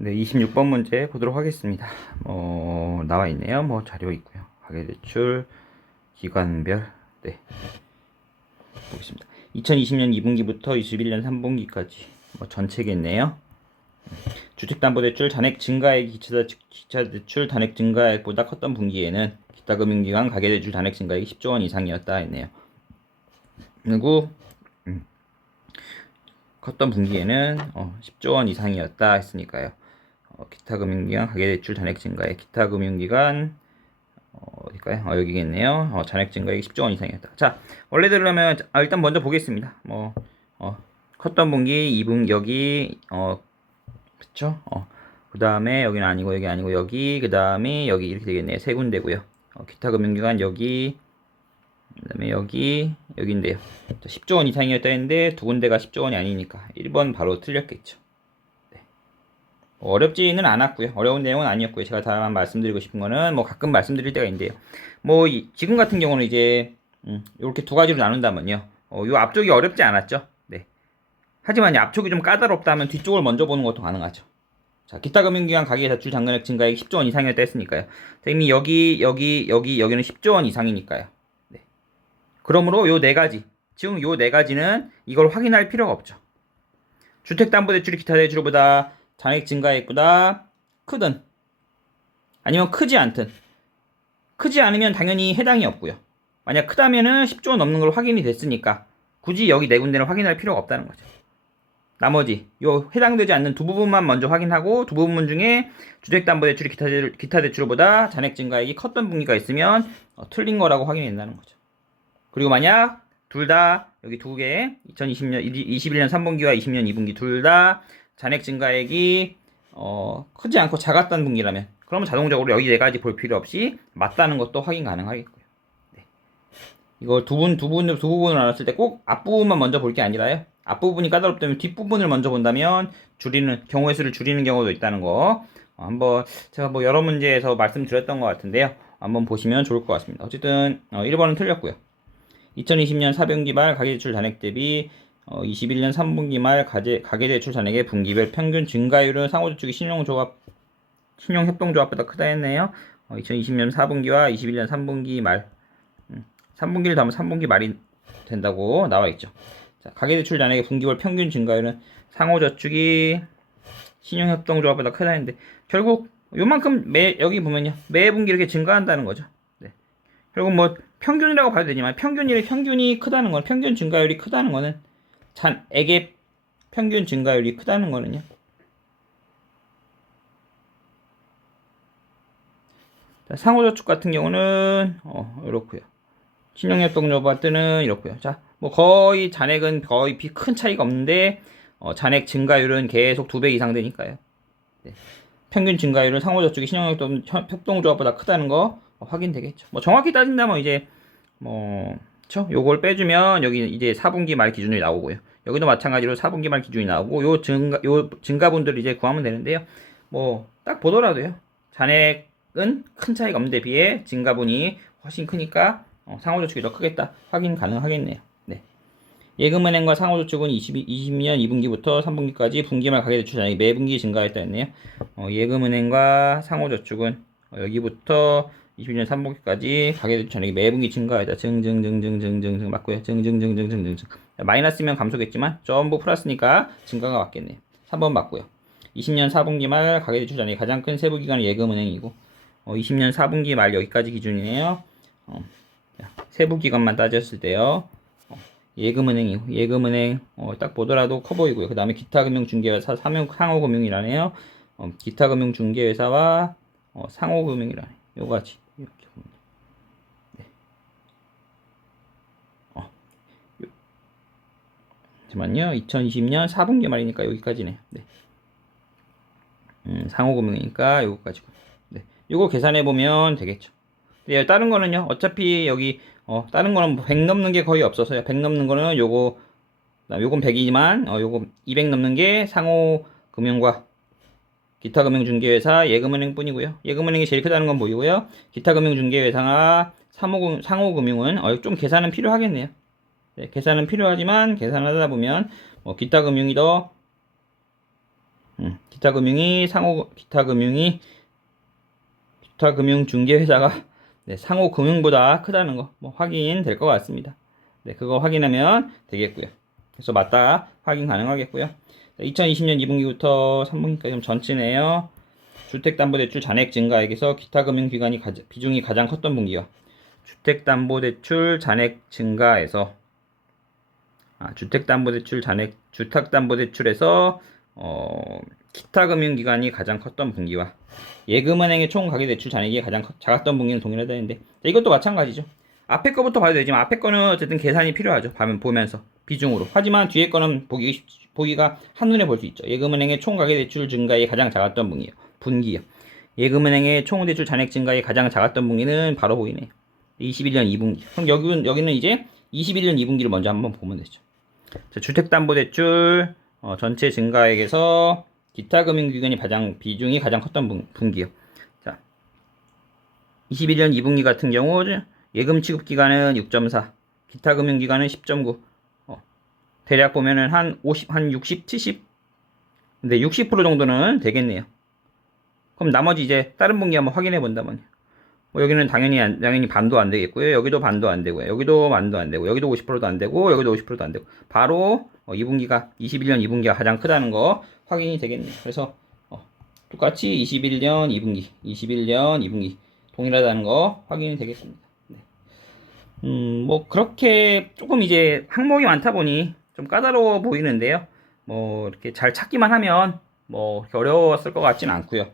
네, 26번 문제 보도록 하겠습니다. 뭐 나와 있네요. 뭐 자료 있고요. 가계 대출 기관별 네 보겠습니다. 2020년 2분기부터 21년 3분기까지 뭐 전체겠네요. 주택담보대출 잔액 증가액 기차, 기차 대출 단액 증가액보다 컸던 분기에는 기타 금융기관 가계대출 단액 증가액이 10조 원 이상이었다 했네요. 그리고 음, 컸던 분기에는 어, 10조 원 이상이었다 했으니까요. 어, 기타 금융기관 가계대출 잔액 증가액 기타 금융기관 어, 어딜까요? 어, 여기겠네요. 어, 잔액 증가액이 10조 원 이상이었다. 자, 원래대로라면 아, 일단 먼저 보겠습니다. 뭐 어, 컸던 분기 2분 여기 어 그쵸? 어, 그 다음에 여기는 아니고 여기 아니고 여기 그 다음에 여기 이렇게 되겠네요. 세 군데고요. 어, 기타 금융기관 여기 그 다음에 여기 여기인데요. 자, 10조 원 이상이었다 했는데 두 군데가 10조 원이 아니니까 1번 바로 틀렸겠죠. 어렵지는 않았고요. 어려운 내용은 아니었고요. 제가 다만 말씀드리고 싶은 거는 뭐 가끔 말씀드릴 때가 있는데요. 뭐 이, 지금 같은 경우는 이제 음, 이렇게 두 가지로 나눈다면요. 어, 요 앞쪽이 어렵지 않았죠. 네. 하지만 이 앞쪽이 좀 까다롭다면 뒤쪽을 먼저 보는 것도 가능하죠. 자, 기타 금융기관 가계 대출 잔금액 증가액 10조 원 이상이었다 했으니까요. 선생님이 여기, 여기, 여기, 여기는 10조 원 이상이니까요. 네. 그러므로 요 네 가지, 지금 요 네 가지는 이걸 확인할 필요가 없죠. 주택담보대출이 기타 대출보다 잔액 증가액보다 크든 아니면 크지 않든 크지 않으면 당연히 해당이 없고요. 만약 크다면은 10조 원 넘는 걸 확인이 됐으니까 굳이 여기 네 군데는 확인할 필요가 없다는 거죠. 나머지 요 해당되지 않는 두 부분만 먼저 확인하고 두 부분 중에 주택담보대출이 기타, 대- 기타 대출보다 잔액 증가액이 컸던 분기가 있으면 어, 틀린 거라고 확인이 된다는 거죠. 그리고 만약 둘 다 여기 두 개 2020년 21년 3분기와 20년 2분기 둘 다 잔액 증가액이 어, 크지 않고 작았던 분기라면 그러면 자동적으로 여기 네 가지 볼 필요 없이 맞다는 것도 확인 가능하겠고요. 네. 이걸 두 분, 두 분, 두 부분을 나눴을 때 꼭 앞부분만 먼저 볼 게 아니라요. 앞부분이 까다롭다면 뒷부분을 먼저 본다면 줄이는 경우의 수를 줄이는 경우도 있다는 거 어, 한번 제가 뭐 여러 문제에서 말씀드렸던 것 같은데요. 한번 보시면 좋을 것 같습니다. 어쨌든 어, 1번은 틀렸고요. 2020년 4분기 말 가계대출 잔액 대비 어, 21년 3분기 말 가계, 가계대출 잔액의 분기별 평균 증가율은 상호저축이 신용조합 신용협동조합보다 크다 했네요. 어, 2020년 4분기와 21년 3분기 말 음, 3분기를 더하면 3분기 말이 된다고 나와 있죠. 자, 가계대출 잔액의 분기별 평균 증가율은 상호저축이 신용협동조합보다 크다 했는데 결국 요만큼 매 여기 보면요 매 분기 이렇게 증가한다는 거죠. 네. 결국 뭐 평균이라고 봐도 되지만 평균이 평균이 크다는 건 평균 증가율이 크다는 거는 잔액의 평균 증가율이 크다는 거는요. 자, 상호저축 같은 경우는 어, 이렇고요. 신용협동조합들은 이렇고요. 자, 뭐 거의 잔액은 거의 비- 큰 차이가 없는데 어, 잔액 증가율은 계속 두 배 이상 되니까요. 네. 평균 증가율은 상호저축이 신용협동조합보다 크다는 거 어, 확인되겠죠. 뭐 정확히 따진다면 이제 뭐 그쵸? 요걸 빼주면 여기 이제 4분기 말 기준이 나오고요. 여기도 마찬가지로 4분기 말 기준이 나오고 요 증가 요 증가분들을 이제 구하면 되는데요. 뭐 딱 보더라도요. 잔액은 큰 차이가 없는데 비해 증가분이 훨씬 크니까 어, 상호저축이 더 크겠다 확인 가능하겠네요. 네. 예금은행과 상호저축은 22, 20년 2분기부터 3분기까지 분기말 가계대출 잔액이 매 분기 증가했다 했네요. 어, 예금은행과 상호저축은 어, 여기부터 21년 3분기까지 가계대출 잔액이 매 분기 증가했다. 증증증증증증증 맞고요. 증증증증증증증 마이너스면 감소겠지만 전부 플러스니까 증가가 맞겠네요. 3번 맞고요. 20년 4분기 말 가계대출 잔액이 가장 큰 세부 기관은 예금은행이고 어, 20년 4분기 말 여기까지 기준이네요. 어, 자, 세부 기관만 따졌을 때요. 어, 예금은행이고 예금은행 어, 딱 보더라도 커 보이고요. 그 다음에 기타금융중개회사 상호금융이라네요. 어, 기타금융중개회사와 어, 상호금융이라네. 요가지 이렇게 보면 네. 어, 요, 잠깐만요. 2020년 4분기 말이니까 여기까지네요. 네. 음, 상호금융이니까 요거까지고. 네. 요거 계산해 보면 되겠죠. 네, 다른 거는요. 어차피 여기 어, 다른 거는 100 넘는 게 거의 없어서요. 100 넘는 거는 요거 요건 100이지만 어, 요거 200 넘는 게 상호금융과 기타 금융중개회사 예금은행뿐이고요. 예금은행이 제일 크다는 건 보이고요. 기타 금융중개회사나 상호금, 상호금융은 어, 좀 계산은 필요하겠네요. 네, 계산은 필요하지만 계산하다 보면 뭐 기타 금융이 더 음, 기타 금융이 상호 기타 금융이 기타 금융 중개 회사가 네, 상호 금융보다 크다는 거 뭐 확인 될 것 같습니다. 네, 그거 확인하면 되겠고요. 그래서 맞다 확인 가능하겠고요. 2020년 2분기부터 3분기까지 좀 전치네요. 주택담보대출 잔액 증가액에서 기타 금융기관이 가자- 비중이 가장 컸던 분기요. 주택담보대출 잔액 증가에서 아, 주택담보대출 잔액 주택담보대출에서 어, 기타 금융기관이 가장 컸던 분기와 예금은행의 총 가계대출 잔액이 가장 커- 작았던 분기는 동일하다 했는데 자, 이것도 마찬가지죠. 앞에 거부터 봐도 되지만 앞에 거는 어쨌든 계산이 필요하죠. 보면 보면서 비중으로. 하지만 뒤에 거는 보기 쉽- 보기가 한눈에 볼 수 있죠. 예금은행의 총 가계대출 증가에 가장 작았던 분기요. 분기요. 예금은행의 총 대출 잔액 증가에 가장 작았던 분기는 바로 보이네요. 21년 2분기. 그럼 여기는 여기는 이제 21년 2분기를 먼저 한번 보면 되죠. 자, 주택담보대출 어, 전체 증가액에서 기타 금융기관이 가장 비중이 가장 컸던 분, 분기요. 자, 21년 2분기 같은 경우 예금 취급 기간은 6.4, 기타 금융기관은 10.9. 어, 대략 보면은 한 50, 한 60, 70. 근데 60% 정도는 되겠네요. 그럼 나머지 이제 다른 분기 한번 확인해 본다면요. 뭐 여기는 당연히 안- 당연히 반도 안 되겠고요. 여기도 반도 안 되고요. 여기도 반도 안 되고 여기도 50%도 안 되고 여기도 50%도 안 되고 바로 어, 2분기가 21년 2분기가 가장 크다는 거 확인이 되겠네요. 그래서 어, 똑같이 21년 2분기, 21년 2분기 동일하다는 거 확인이 되겠습니다. 네. 음, 뭐 그렇게 조금 이제 항목이 많다 보니 좀 까다로워 보이는데요. 뭐 이렇게 잘 찾기만 하면 뭐 어려웠을 것 같지는 않고요.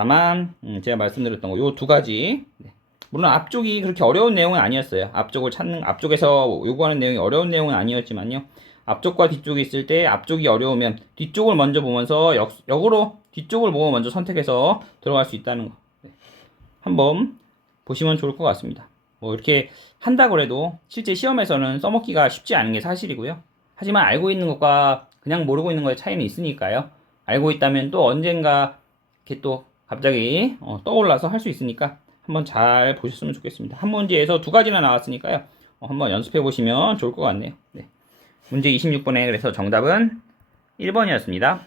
다만 음, 제가 말씀드렸던 거 요 두 가지 네. 물론 앞쪽이 그렇게 어려운 내용은 아니었어요. 앞쪽을 찾는 앞쪽에서 요구하는 내용이 어려운 내용은 아니었지만요. 앞쪽과 뒤쪽이 있을 때 앞쪽이 어려우면 뒤쪽을 먼저 보면서 역, 역으로 뒤쪽을 보고 먼저 선택해서 들어갈 수 있다는 거 네. 한번 보시면 좋을 것 같습니다. 뭐 이렇게 한다고 해도 실제 시험에서는 써먹기가 쉽지 않은 게 사실이고요. 하지만 알고 있는 것과 그냥 모르고 있는 것의 차이는 있으니까요. 알고 있다면 또 언젠가 이렇게 또 갑자기 어, 떠올라서 할 수 있으니까 한번 잘 보셨으면 좋겠습니다. 한 문제에서 두 가지나 나왔으니까요. 어, 한번 연습해 보시면 좋을 것 같네요. 네. 문제 26번에 그래서 정답은 1번이었습니다.